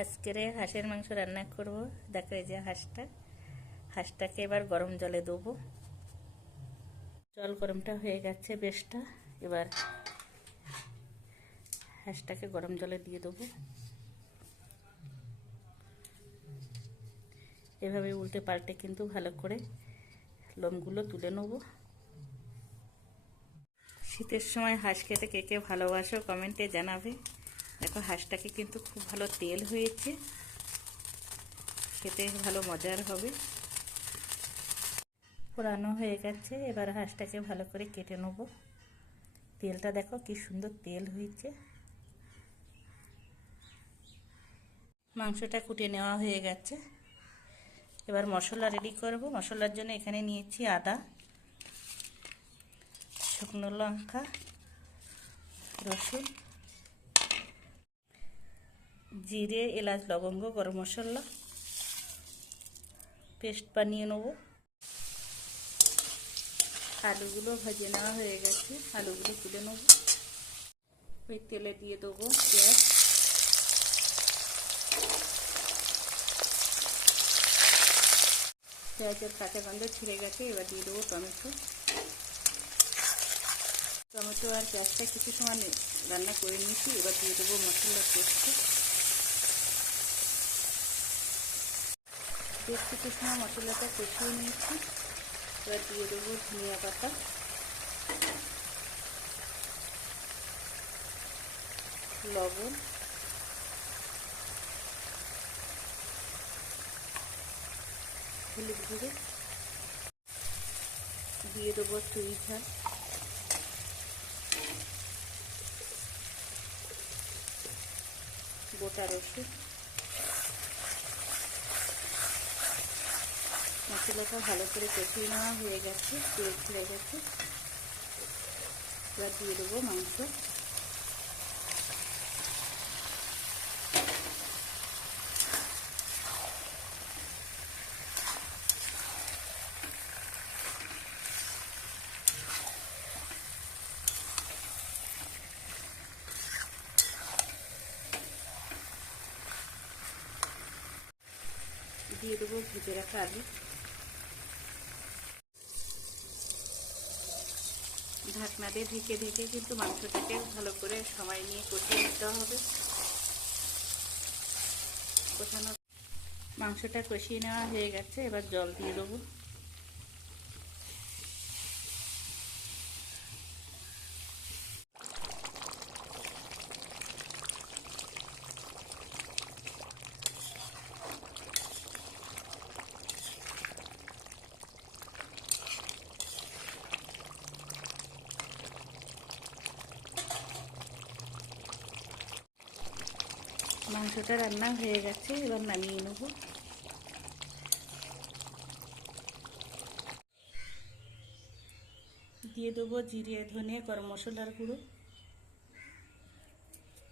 আজকের হাঁসের মাংস রান্না করব। দেখো এই যে হাঁসটাকে এবার গরম জলে দেবো। জল গরমটা হয়ে গেছে বেশটা। এবার হাঁসটাকে গরম জলে দিয়ে দেবো। এভাবে উল্টে পাল্টে কিন্তু ভালো করে লোমগুলো তুলে নেব। শীতের সময় হাঁস খেতে কে কে ভালোবাসো কমেন্টে জানাবে। দেখো হাঁসটাকে কিন্তু খুব ভালো তেল হয়েছে, খেতে ভালো মজার হবে। পোড়ানো হয়ে গেছে, এবার হাঁসটাকে ভালো করে কেটে নেব। তেলটা দেখো কি সুন্দর তেল হয়েছে। মাংসটা কুটে নেওয়া হয়ে গেছে, এবার মশলা রেডি করব। মশলার জন্য এখানে নিয়েছি আদা, শুকনো লঙ্কা, রসুন, জিরে, এলাচ, লবঙ্গ, গরম মশলা পেস্ট বানিয়ে নেব। আলুগুলো ভেজে নেওয়া হয়ে গেছে, আলুগুলো তুলে নেব। ওই তেলে দিয়ে দেবো পেঁয়াজ, পেঁয়াজের কাঁচা গন্ধ ছিঁড়ে গেছে। এবার দিয়ে দেবো টমেটো। টমেটো আর পেঁয়াজটা কিছু সময় রান্না করে নিয়েছি। এবার দিয়ে দেবো মশলার পেস্ট। বেশ কিছু সময় মশলাটা কষিয়ে নিয়েছি। এবার দিয়ে দেবো ধনিয়া পাতা, লবণ, হলুদ গুঁড়ো, দিয়ে দেবো চুই ঝাল, গোটা রসুন। মশলাটা ভালো করে কষিয়ে নেওয়া হয়ে গেছে, তেল ছেড়ে গেছে। এবার দিয়ে দেবো মাংস। দিয়ে দেবো ভেজে রাখা আলু। ঢাকনা দিয়ে ঢেকে ঢেকে কিন্তু মাংসটাকে ভালো করে সময় নিয়ে কষিয়ে নিতে হবে। মাংসটা কষিয়ে নেওয়া হয়ে গেছে, এবার জল দিয়ে দেবো। মাংসটা রান্না হয়ে গেছে, এবার নামিয়ে নেব। দিয়ে দেবো জিরে, ধনে, গরম মশলার গুঁড়ো।